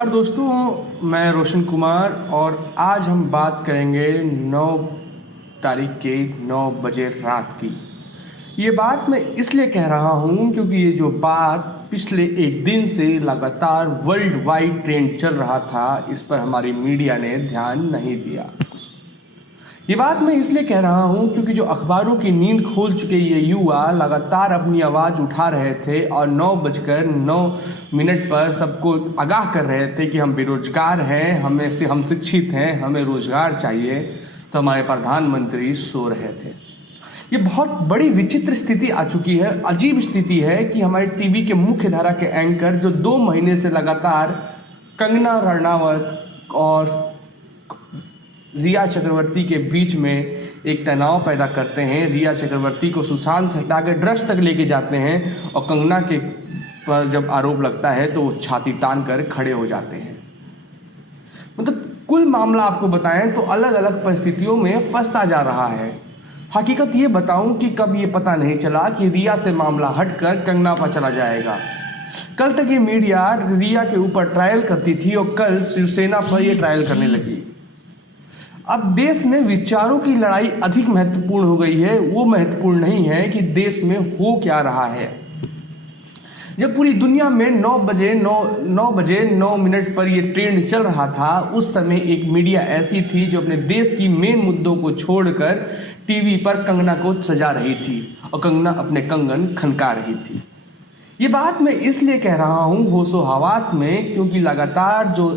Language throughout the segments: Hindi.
और दोस्तों, मैं रोशन कुमार और आज हम बात करेंगे 9 तारीख के 9 बजे रात की। ये बात मैं इसलिए कह रहा हूँ क्योंकि ये जो बात पिछले एक दिन से लगातार वर्ल्ड वाइड ट्रेंड चल रहा था, इस पर हमारी मीडिया ने ध्यान नहीं दिया। ये बात मैं इसलिए कह रहा हूँ क्योंकि जो अखबारों की नींद खोल चुके ये युवा लगातार अपनी आवाज़ उठा रहे थे और 9:09 पर सबको आगाह कर रहे थे कि हम बेरोजगार हैं, हम शिक्षित हैं, हमें रोजगार चाहिए। तो हमारे प्रधानमंत्री सो रहे थे। ये बहुत बड़ी विचित्र स्थिति आ चुकी है, अजीब स्थिति है कि हमारे टीवी के मुख्य धारा के एंकर जो 2 महीने से लगातार कंगना रनावत और रिया चक्रवर्ती के बीच में एक तनाव पैदा करते हैं, रिया चक्रवर्ती को सुशांत से हटा के ड्रग्स तक लेके जाते हैं और कंगना के पर जब आरोप लगता है तो वो छाती तान कर खड़े हो जाते हैं। मतलब कुल मामला आपको बताएं तो अलग अलग परिस्थितियों में फंसता जा रहा है। हकीकत ये बताऊं कि कब ये पता नहीं चला कि रिया से मामला हटकर कंगना पर चला जाएगा। कल तक ये मीडिया रिया के ऊपर ट्रायल करती थी और कल शिवसेना पर ये ट्रायल करने लगी। अब देश में विचारों की लड़ाई अधिक महत्वपूर्ण हो गई है। वो महत्वपूर्ण नहीं है कि देश में हो क्या रहा है। जब पूरी दुनिया में 9 बजे 9 पर ये ट्रेंड चल रहा था, उस समय एक मीडिया ऐसी थी जो अपने देश की मेन मुद्दों को छोड़कर टीवी पर कंगना को सजा रही थी और कंगना अपने कंगन खनका रही थी। ये बात मैं इसलिए कह रहा हूँ होशो हवास में क्योंकि लगातार जो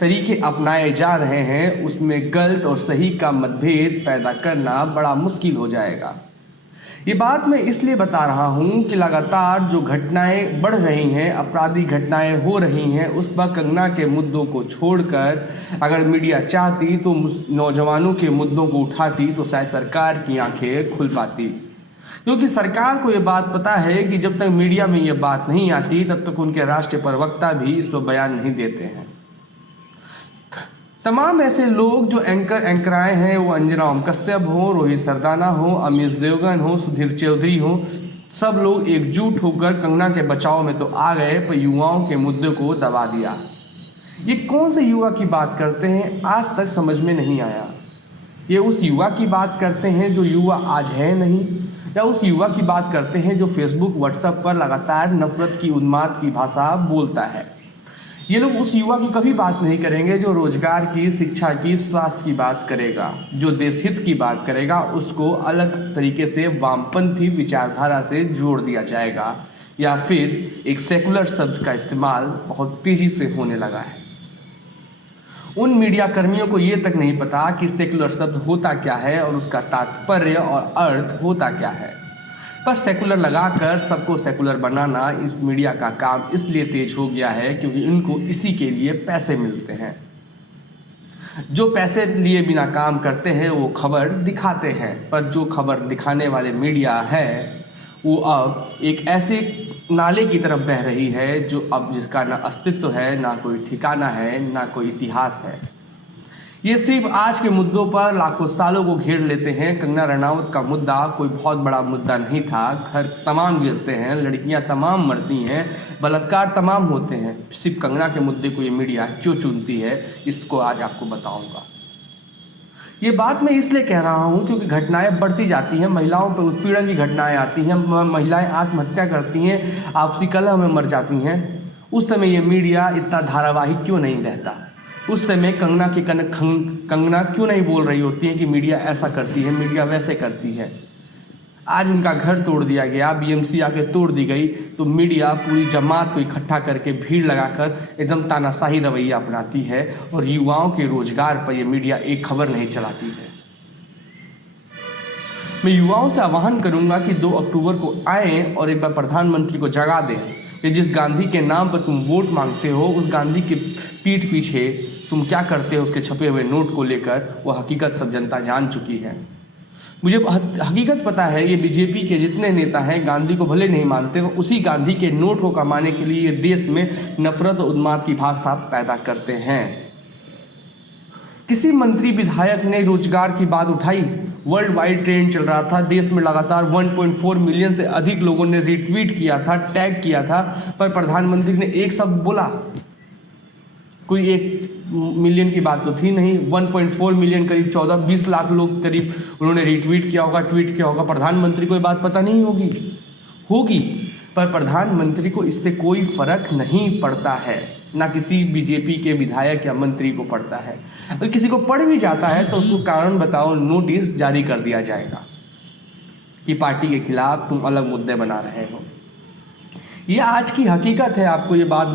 तरीके अपनाए जा रहे हैं उसमें गलत और सही का मतभेद पैदा करना बड़ा मुश्किल हो जाएगा। ये बात मैं इसलिए बता रहा हूँ कि लगातार जो घटनाएं बढ़ रही हैं, आपराधिक घटनाएं हो रही हैं, उस पर कंगना के मुद्दों को छोड़कर अगर मीडिया चाहती तो नौजवानों के मुद्दों को उठाती तो शायद सरकार की आंखें खुल पाती। क्योंकि सरकार को ये बात पता है कि जब तक मीडिया में ये बात नहीं आती तब तक उनके राष्ट्रीय प्रवक्ता भी इस पर बयान नहीं देते हैं। तमाम ऐसे लोग जो एंकराएं हैं, वो अंजना ओम कश्यप हो, रोहित सरदाना हो, अमीश देवगन हो, सुधीर चौधरी हो, सब लोग एकजुट होकर कंगना के बचाव में तो आ गए पर युवाओं के मुद्दे को दबा दिया। ये कौन से युवा की बात करते हैं आज तक समझ में नहीं आया। ये उस युवा की बात करते हैं जो युवा आज है नहीं, या उस युवा की बात करते हैं जो फेसबुक व्हाट्सएप पर लगातार नफरत की उन्माद की भाषा बोलता है। ये लोग उस युवा की कभी बात नहीं करेंगे जो रोजगार की, शिक्षा की, स्वास्थ्य की बात करेगा, जो देश हित की बात करेगा। उसको अलग तरीके से वामपंथी विचारधारा से जोड़ दिया जाएगा या फिर एक सेकुलर शब्द का इस्तेमाल बहुत तेजी से होने लगा है। उन मीडिया कर्मियों को ये तक नहीं पता कि सेकुलर शब्द होता क्या है और उसका तात्पर्य और अर्थ होता क्या है। पर सेकुलर लगाकर सबको सेकुलर बनाना इस मीडिया का काम इसलिए तेज हो गया है क्योंकि इनको इसी के लिए पैसे मिलते हैं। जो पैसे लिए बिना काम करते हैं वो खबर दिखाते हैं, पर जो खबर दिखाने वाले मीडिया है वो अब एक ऐसे नाले की तरफ बह रही है जो अब जिसका ना अस्तित्व है, ना कोई ठिकाना है, ना कोई इतिहास है। ये सिर्फ आज के मुद्दों पर लाखों सालों को घेर लेते हैं। कंगना रनावत का मुद्दा कोई बहुत बड़ा मुद्दा नहीं था। घर तमाम गिरते हैं, लड़कियां तमाम मरती हैं, बलात्कार तमाम होते हैं। सिर्फ कंगना के मुद्दे को ये मीडिया क्यों चुनती है, इसको आज आपको बताऊंगा। ये बात मैं इसलिए कह रहा हूँ क्योंकि घटनाएं बढ़ती जाती हैं, महिलाओं पर उत्पीड़न की घटनाएं आती हैं, महिलाएं आत्महत्या करती हैं, आपसी कलह में मर जाती हैं। उस समय ये मीडिया इतना धारावाहिक क्यों नहीं रहता? उस समय कंगना क्यों नहीं बोल रही होती है कि मीडिया ऐसा करती है, मीडिया वैसे करती है? आज उनका घर तोड़ दिया गया, बीएमसी आके तोड़ दी गई, तो मीडिया पूरी जमात को इकट्ठा करके भीड़ लगाकर एकदम तानाशाही रवैया अपनाती है और युवाओं के रोजगार पर यह मीडिया एक खबर नहीं चलाती है। मैं युवाओं से आह्वान करूंगा कि 2 अक्टूबर को आएं और एक बार प्रधानमंत्री को जगा दें कि जिस गांधी के नाम पर तुम वोट मांगते हो, उस गांधी के पीठ पीछे तुम क्या करते हो, उसके छपे हुए नोट को लेकर वो हकीकत सब जनता जान चुकी है। मुझे हकीकत पता है, ये बीजेपी के जितने नेता हैं गांधी को भले नहीं मानते, वो उसी गांधी के नोट को कमाने के लिए देश में नफरत और उन्माद की भाषा पैदा करते हैं। किसी मंत्री विधायक ने रोजगार की बात उठाई? वर्ल्ड वाइड ट्रेंड चल रहा था, देश में लगातार 1.4 मिलियन से अधिक लोगों ने रिट्वीट किया था, टैग किया था, पर प्रधानमंत्री ने एक शब्द बोला? कोई 1 मिलियन की बात तो थी नहीं, 1.4 मिलियन करीब 14-20 लाख लोग करीब उन्होंने रीट्वीट किया होगा, ट्वीट किया होगा। प्रधानमंत्री को ये बात पता नहीं होगी, पर प्रधानमंत्री को इससे कोई फर्क नहीं पड़ता है, ना किसी बीजेपी के विधायक या मंत्री को पड़ता है। अगर किसी को पड़ भी जाता है तो उसको कारण बताओ नोटिस जारी कर दिया जाएगा कि पार्टी के खिलाफ तुम अलग मुद्दे बना रहे हो। ये आज की हकीकत है। आपको ये बात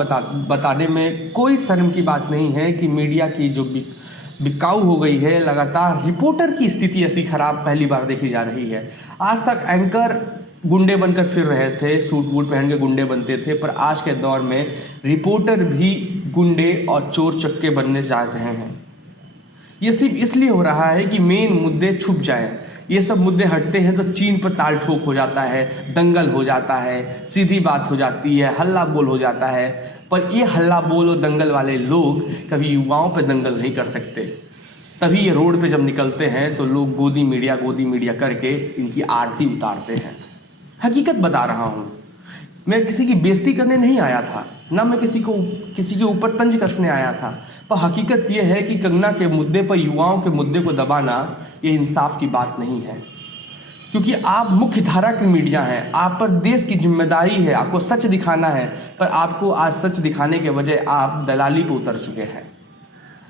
बताने में कोई शर्म की बात नहीं है कि मीडिया की जो बिकाऊ हो गई है, लगातार रिपोर्टर की स्थिति ऐसी खराब पहली बार देखी जा रही है। आज तक एंकर गुंडे बनकर फिर रहे थे, सूट बूट पहन के गुंडे बनते थे, पर आज के दौर में रिपोर्टर भी गुंडे और चोर चक्के बनने जा रहे हैं। ये सिर्फ इसलिए हो रहा है कि मेन मुद्दे छुप जाएं। ये सब मुद्दे हटते हैं तो चीन पर ताल ठोक हो जाता है, दंगल हो जाता है, सीधी बात हो जाती है, हल्ला बोल हो जाता है। पर ये हल्ला बोल और दंगल वाले लोग कभी युवाओं पर दंगल नहीं कर सकते। तभी ये रोड पे जब निकलते हैं तो लोग गोदी मीडिया करके इनकी आरती उतारते हैं। हकीकत बता रहा हूँ, मैं किसी की बेइज्जती करने नहीं आया था, ना मैं किसी के ऊपर तंज कसने आया था। पर हकीकत ये है कि कंगना के मुद्दे पर युवाओं के मुद्दे को दबाना ये इंसाफ की बात नहीं है। क्योंकि आप मुख्य धारा की मीडिया हैं, आप पर देश की जिम्मेदारी है, आपको सच दिखाना है। पर आपको आज सच दिखाने के बजाय आप दलाली पर उतर चुके हैं।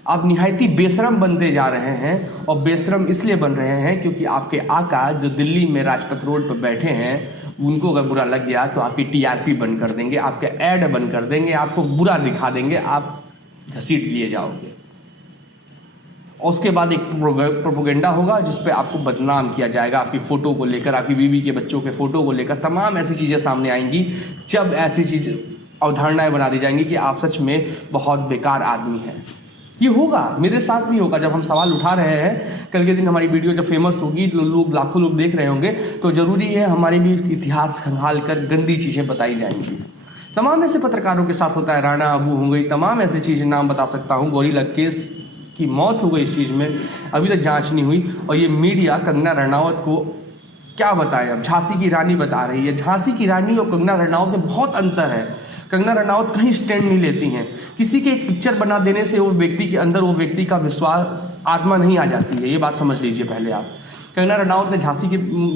आप निहायती बेशरम बनते जा रहे हैं, और बेशरम इसलिए बन रहे हैं क्योंकि आपके आका जो दिल्ली में राजपथ रोड पर बैठे हैं, उनको अगर बुरा लग गया तो आपकी टीआरपी बंद कर देंगे, आपके ऐड बंद कर देंगे, आपको बुरा दिखा देंगे, आप घसीट लिए जाओगे। और उसके बाद एक प्रोपेगेंडा होगा जिस पे आपको बदनाम किया जाएगा, आपकी फ़ोटो को लेकर, आपकी बीवी के बच्चों के फ़ोटो को लेकर तमाम ऐसी चीज़ें सामने आएंगी। जब ऐसी चीज़ अवधारणाएं बना दी जाएंगी कि आप सच में बहुत बेकार आदमी हैं। ये होगा, मेरे साथ भी होगा। जब हम सवाल उठा रहे हैं, कल के दिन हमारी वीडियो जब फेमस होगी तो लोग लाखों लोग देख रहे होंगे, तो ज़रूरी है हमारे भी इतिहास खंगाल कर गंदी चीज़ें बताई जाएंगी। तमाम ऐसे पत्रकारों के साथ होता है, राणा अबू हो गई, तमाम ऐसी चीज़ें नाम बता सकता हूँ। गौरी लंकेश की मौत हो गई इस चीज़ में, अभी तक जाँच नहीं हुई। और ये मीडिया कंगना रनावत को क्या बताएं, अब झांसी की रानी बता रही है। झांसी की रानी और कंगना रनावत में बहुत अंतर है। कंगना रनावत कहीं स्टैंड नहीं लेती हैं। किसी के एक पिक्चर बना देने से वो व्यक्ति के अंदर वो व्यक्ति का विश्वास आत्मा नहीं आ जाती है, ये बात समझ लीजिए पहले आप। कंगना रनावत ने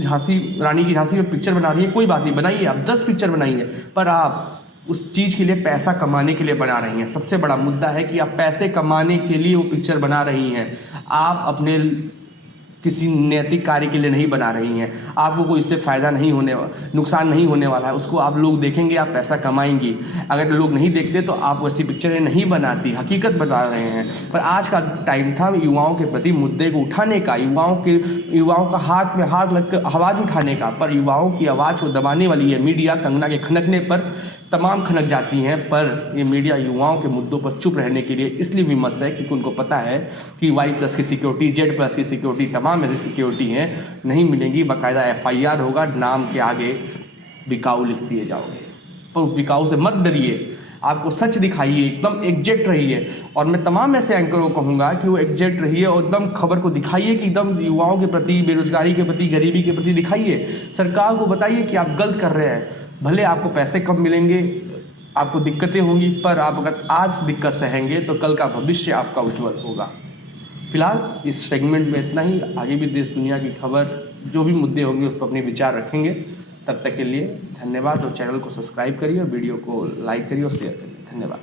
झांसी रानी की झांसी में पिक्चर बना रही है, कोई बात नहीं, बनाइए आप 10 पिक्चर बनाइए, पर आप उस चीज़ के लिए पैसा कमाने के लिए बना रही हैं। सबसे बड़ा मुद्दा है कि आप पैसे कमाने के लिए वो पिक्चर बना रही हैं, आप अपने किसी नैतिक कार्य के लिए नहीं बना रही हैं। आपको कोई इससे फ़ायदा नहीं होने, नुकसान नहीं होने वाला है। उसको आप लोग देखेंगे, आप पैसा कमाएंगी। अगर लोग नहीं देखते तो आप वैसी पिक्चरें नहीं बनाती। हकीकत बता रहे हैं। पर आज का टाइम था युवाओं के प्रति मुद्दे को उठाने का, युवाओं का हाथ में हाथ लग कर आवाज़ उठाने का। पर युवाओं की आवाज़ को दबाने वाली ये मीडिया कंगना के खनकने पर तमाम खनक जाती हैं। पर ये मीडिया युवाओं के मुद्दों पर चुप रहने के लिए इसलिए विमर्श है क्योंकि उनको पता है कि Y+ की सिक्योरिटी, Z+ की सिक्योरिटी, तमाम ऐसी सिक्योरिटी हैं नहीं मिलेंगी। बाकायदा FIR होगा, नाम के आगे बिकाऊ लिख दिए जाओगे। पर बिकाऊ से मत डरिए, आपको सच दिखाइए, एकदम एग्जैक्ट रहिए। और मैं तमाम ऐसे एंकरों को कहूँगा कि वो एग्जैक्ट रहिए और एकदम खबर को दिखाइए कि एकदम युवाओं के प्रति, बेरोजगारी के प्रति, गरीबी के प्रति दिखाइए। सरकार को बताइए कि आप गलत कर रहे हैं। भले आपको पैसे कम मिलेंगे, आपको दिक्कतें होंगी, पर आप अगर आज दिक्कत सहेंगे तो कल का भविष्य आपका उज्जवल होगा। फिलहाल इस सेगमेंट में इतना ही। आगे भी देश दुनिया की खबर, जो भी मुद्दे होंगे उस पर अपने विचार रखेंगे। तब तक के लिए धन्यवाद, और चैनल को सब्सक्राइब करिए और वीडियो को लाइक करिए और शेयर करिए। धन्यवाद।